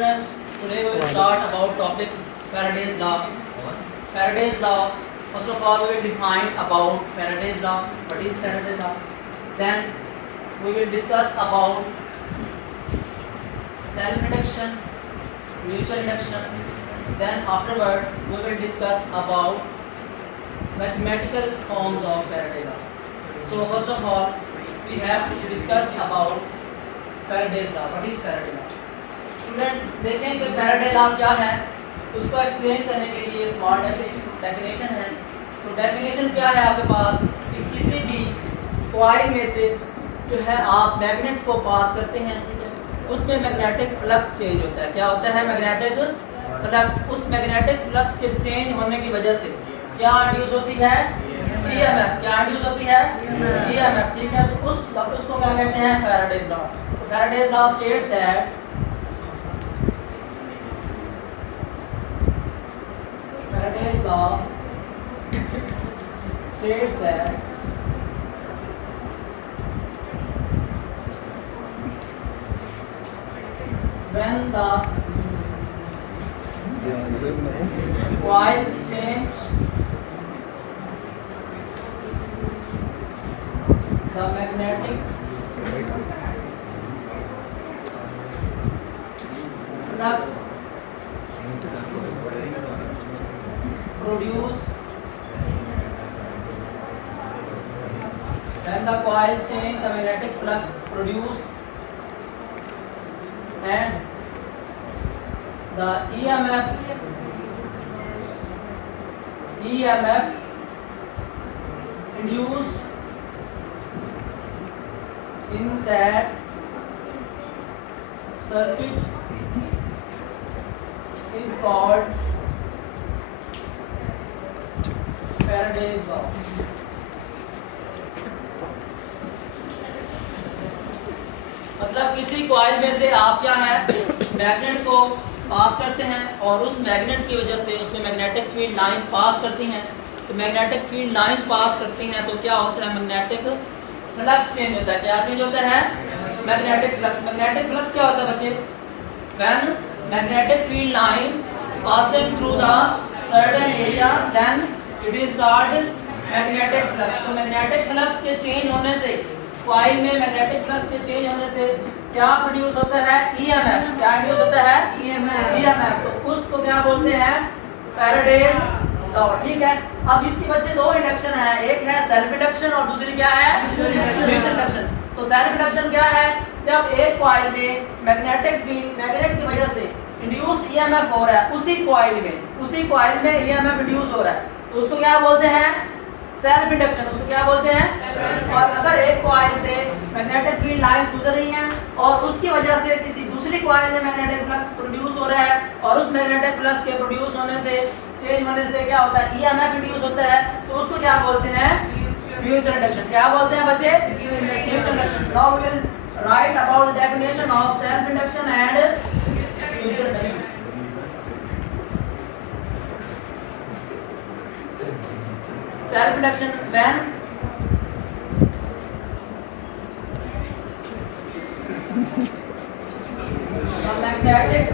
Today we will start about topic Faraday's law. Faraday's law. First of all, we will define about Faraday's law. What is Faraday's law? Then we will discuss about self-induction, mutual induction. Then afterward, we will discuss about mathematical forms of Faraday's law. So first of all, we have to discuss about Faraday's law. What is Faraday's law? Student देखें कि Faraday law क्या है, उसको एक्सप्लेन करने के लिए small definition है। तो डेफिनेशन क्या है आपके पास कि किसी भी कॉइल में से जो है आप मैग्नेट को पास करते हैं, ठीक है, उसमें मैग्नेटिक फ्लक्स चेंज होता है। क्या होता है? Magnetic flux. उस मैग्नेटिक फ्लक्स के चेंज होने की वजह से क्या इंड्यूस होती है? ईएमएफ। क्या इंड्यूस होती है? ईएमएफ, ठीक है। तो उसको क्या कहते हैं? Faraday's law. तो Faraday's law states that Faraday's law states that when the coil change the magnetic flux produce when the coil change the magnetic flux produce and the EMF induced in that circuit is called Faraday's law। मतलब किसी कॉइल में से आप क्या है मैग्नेट को पास करते हैं और उस मैग्नेट की वजह से उसमें मैग्नेटिक फील्ड लाइंस पास करती हैं। तो मैग्नेटिक फील्ड लाइंस पास करती हैं तो क्या होता है? मैग्नेटिक फ्लक्स चेंज होता है। क्या चेंज होता है? Magnetic flux. मैग्नेटिक फ्लक्स क्या होता है बच्चे? When magnetic field lines passing through the certain area then it is called magnetic flux. तो मैग्नेटिक फ्लक्स के चेंज होने से कॉइल में मैग्नेटिक फ्लक्स के चेंज होने से क्या प्रोड्यूस होता है? ईएमएफ। क्या इंड्यूस होता है? ईएमएफ। तो उसको क्या बोलते हैं? फैराडेज लॉ, ठीक है। अब इसके बच्चे दो इंडक्शन है, एक है सेल्फ इंडक्शन और दूसरी क्या है? Mutual induction. तो सेल्फ इंडक्शन क्या है? जब एक कॉइल में मैग्नेटिक फील्ड मैग्नेट की वजह से इंड्यूस ईएमएफ हो रहा है, उसी कॉइल में ईएमएफ इंड्यूस हो रहा है, तो उसको क्या बोलते हैं? Self induction. उसको क्या बोलते हैं? और अगर एक कॉइल से मैग्नेटिक फील्ड लाइंस गुजर रही हैं और उसकी वजह से किसी दूसरी कॉइल में मैग्नेटिक फ्लक्स प्रोड्यूस हो रहा है और उस मैग्नेटिक फ्लक्स के प्रोड्यूस होने से चेंज होने से क्या होता है? ईएमएफ इंड्यूस होता है, तो उसको क्या बोलते हैं? Mutual induction. क्या बोलते हैं बच्चे? Mutual induction. Now we will write about the definition of self induction and mutual induction. Self induction when the magnetic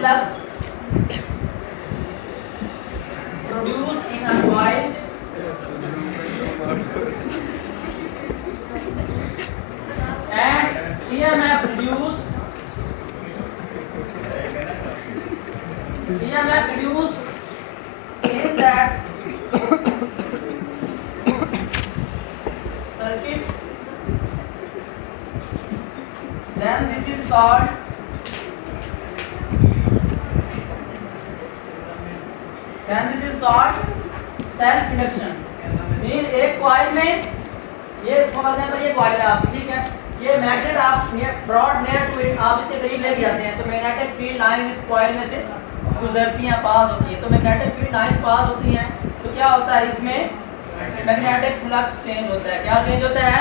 flux produced in a coil and EMF produced in that circuit, then this is called self induction. Mean एक कॉइल में ये for example ये कॉइल है आपकी, ठीक है, ये मैग्नेट आप ब्रॉड नियर टू इट आप इसके करीब लेके जाते हैं तो मैग्नेटिक फील्ड लाइंस इस कॉइल में से गुजरती हैं, पास होती है। तो मैग्नेटिक फील्ड लाइंस पास होती हैं तो क्या होता है? इसमें मैग्नेटिक फ्लक्स चेंज होता है। क्या चेंज होता है?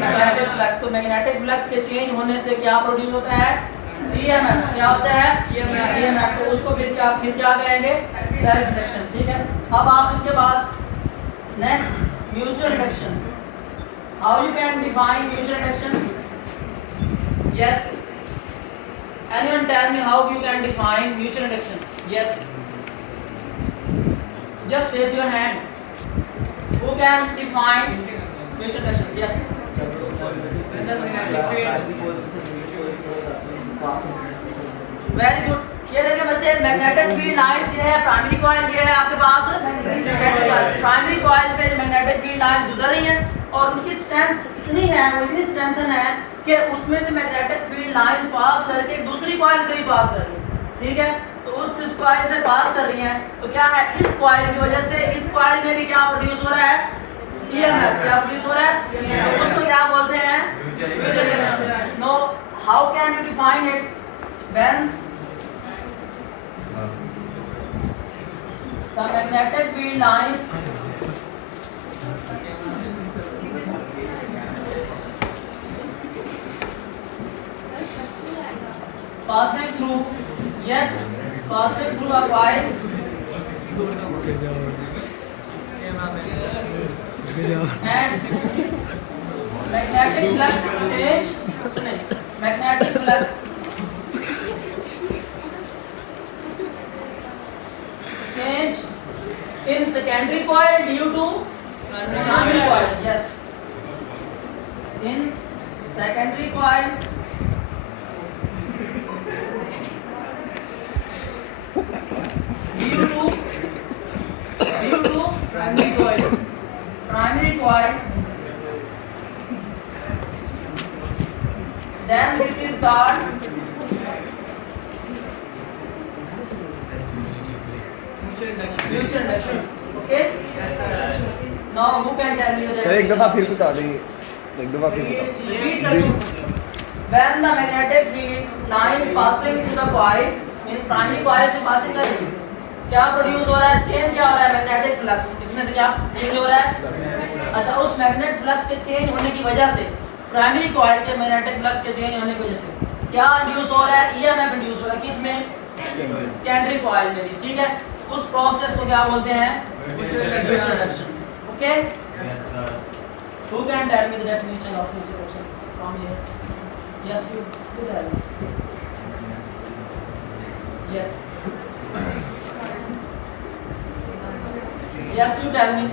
Magnetic flux. तो मैग्नेटिक फ्लक्स के चेंज होने से क्या प्रोड्यूस होता है? ईएमएफ। क्या होता है? ईएमएफ। तो उसको फिर क्या कहेंगे? सेल्फ इंडक्शन, ठीक है। अब आप इसके बाद next mutual induction. How you can define mutual induction? Yes. Anyone tell me how you can define mutual induction? Yes. Just raise your hand. Who can define mutual induction? Yes. Very good. ये देखिए बच्चे, magnetic field lines ये है primary coil, ये है आपके पास primary coil से magnetic field lines गुजर रही हैं और उनकी स्ट्रेंथ इतनी है, वो इतनी स्ट्रेंथन है कि उसमें से मैग्नेटिक फील्ड लाइंस पास करके दूसरी कॉइल से भी पास कर रही है। ठीक है, तो उस कॉइल से पास कर रही हैं तो क्या है, इस कॉइल की वजह से इस कॉइल में भी क्या प्रोड्यूस हो रहा है, ईएमएफ क्या प्रोड्यूस हो रहा है, तो उसको क्या बोलते हैं, mutual induction. No, how can you define it? When the magnetic field lines passing through, yes, passing through a coil and magnetic flux change, magnetic flux change in secondary coil due to primary coil. Yes, in secondary coil due to primary coil. Primary coil. Then this is called mutual induction. Okay? Now who can tell me the sir एक दफा फिर बता देंगे, एक दफा फिर बता। repeat करो। When the magnetic field line passing through the coil, means primary coil से passing कर रही है, क्या प्रोड्यूस हो रहा है, चेंज क्या हो रहा है, मैग्नेटिक फ्लक्स। इसमें से क्या चेंज हो रहा है, अच्छा, उस मैग्नेट फ्लक्स के चेंज होने की वजह से, प्राइमरी कॉइल के मैग्नेटिक फ्लक्स के चेंज होने की वजह से क्या इंड्यूस हो रहा है, ईएमएफ इंड्यूस हो रहा है। किसमें, सेकेंडरी कॉइल में भी। ठीक है, उस प्रोसेस को क्या बोलते हैं, mutual induction. Okay, who can tell me the definition of mutual induction from here? Yes, you tell me. Yes, yes, you tell me.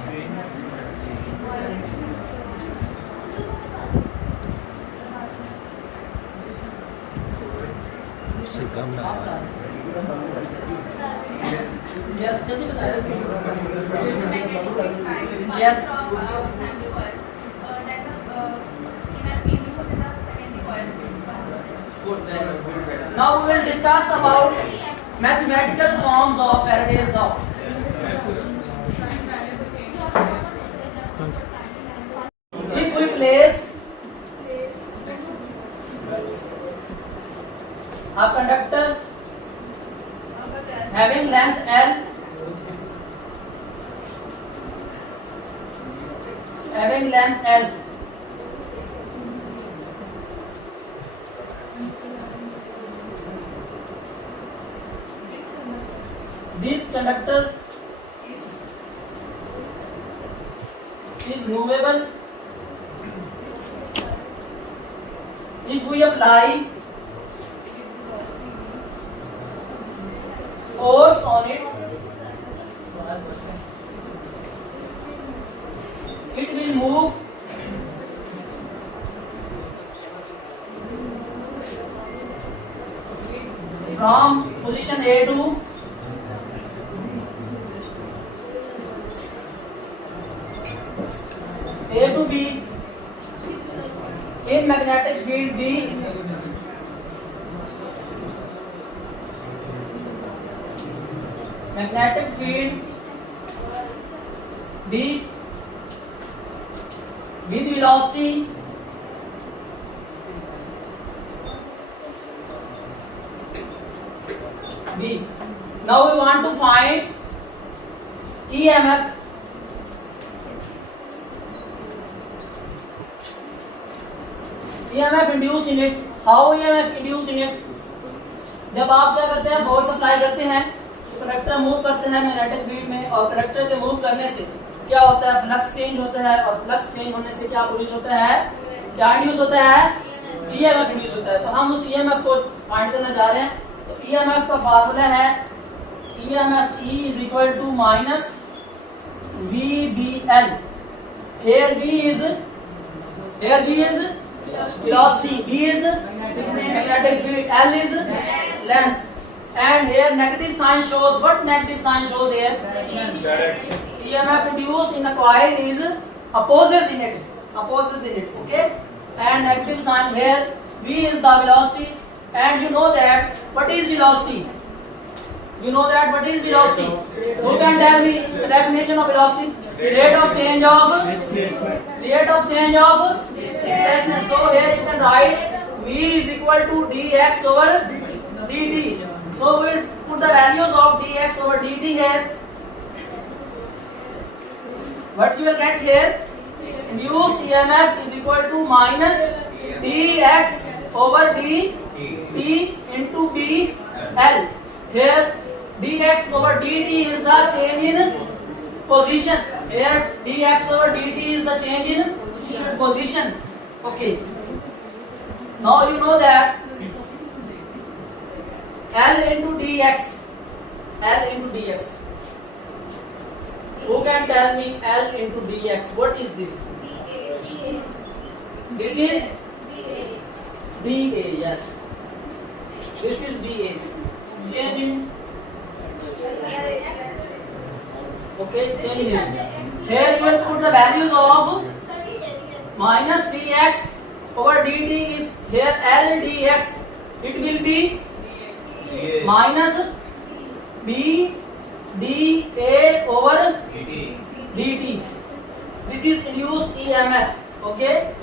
सही काम ना यस, जल्दी बताइए। Yes, good, very good. Now we will discuss about mathematical forms of Faraday's law. If we place a conductor having length L, this conductor is movable if we apply force on it, it will move from position A to B in magnetic field B. Magnetic field B with velocity V. Now we want to find EMF. EMF induced in it. How EMF induced in it? जब आप क्या करते हैं, force apply करते हैं, conductor move करते हैं magnetic field में, और कंडक्टर के मूव करने से क्या होता है, फ्लक्स चेंज होता है, और फ्लक्स चेंज होने से क्या प्रोड्यूस होता है, क्या इंड्यूस होता है, ईएमएफ इंड्यूस होता है। तो हम उस ईएमएफ को फाइंड करना जा रहे हैं। तो ईएमएफ का फार्मूला है EMF E is equal to minus VBL। Here V is velocity, B is magnetic field, L is length, and here negative sign shows, what negative sign shows here? EMF induced in the coil is opposes in it, okay? And negative sign here, V is the velocity, and you know that what is velocity? You know that what is velocity? Who can tell me the definition of velocity? The rate of change of displacement. So here you can write V is equal to dx over dt. So we will put the values of dx over dt here. What you will get here? Induced EMF is equal to minus dx over dt into BL. Here dx over dt is the change in position. Here dx over dt is the change in position. Okay. Now you know that L into dx. Who can tell me L into dx? What is this? This is dA. Yes. This is dA. Change in. Okay, change in. Here you will put the values of minus dx over dt is here L dx. It will be minus B dA over dt. This is induced EMF. Okay.